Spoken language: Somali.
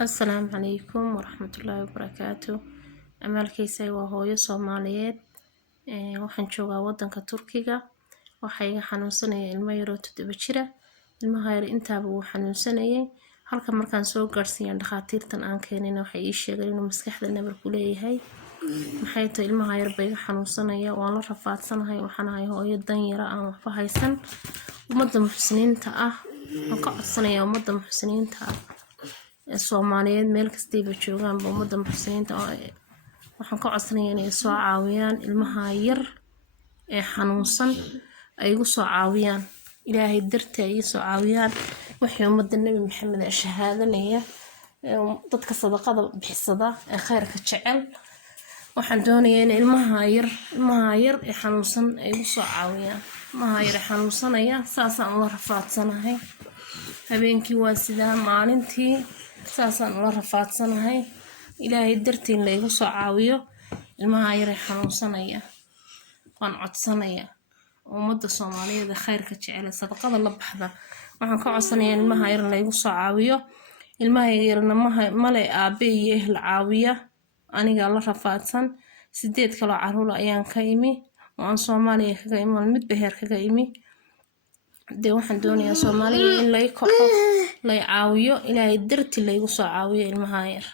السلام عليكم ورحمة الله وبركاته. أمالكيسي وهويو Soomaaliyeed waxaan joogaa wadanka Turkiga. waxaa iga xanuunsanaya ilmo yar oo 7 jira. ilmaha yar intaaba wuu xanuunsanayay halka markaan soo gaarsiiyay dhakhaatiirtan aan keenayna waxay ii sheegeen inuu maskaxda nabar ku leeyahay. maxay tahay ilmaha yar bay iga xanuunsanaya waan la rafaadsanahay waxaan ahay hooyo dan yar aan waxba haysan. ummadda muxsiniinta ah waxaan ka codsanayaa ummadda muxsiniinta ah Soomaaliyeed meel kastayba joogaan ummadda muxsiniinta waxaan ka codsanayaa inay soo caawiyaan ilmaha yar ee xanuunsan ay igu soo caawiyaan ilaahay dartii ay soo caawiyaan wixii ummadda nabi maxamed shahaadanaya dadka sadaqada bixisada ee khayrka jecel waxaan doonayaa in ilmaha yar ee xanuunsan ay igu soo caawiyaan ilmaha yar xanuunsanaya saasaan ula rafaadsanahay habeenkii waa sidaa maalintii saasaan ula rafaadsanahay ilaahay dartii la igu soo caawiyo ilmaha yar ee xanuunsanaya waan codsanayaa ummadda Soomaaliyeed khayrka jecel sadaqada la baxda waxaan ka codsanayaa ilmaha yar la igu soo caawiyo ilmaha yarna male aabe iyo ehl caawiya aniga la rafaadsan 8 kale caruur ayaan ka imi waan Soomaaliya kaga imi mid beher kaga imi waxaan doonayaa Soomaaliya in la caawiyo ilaahay dartii la igu soo caawiyo ilmaha yar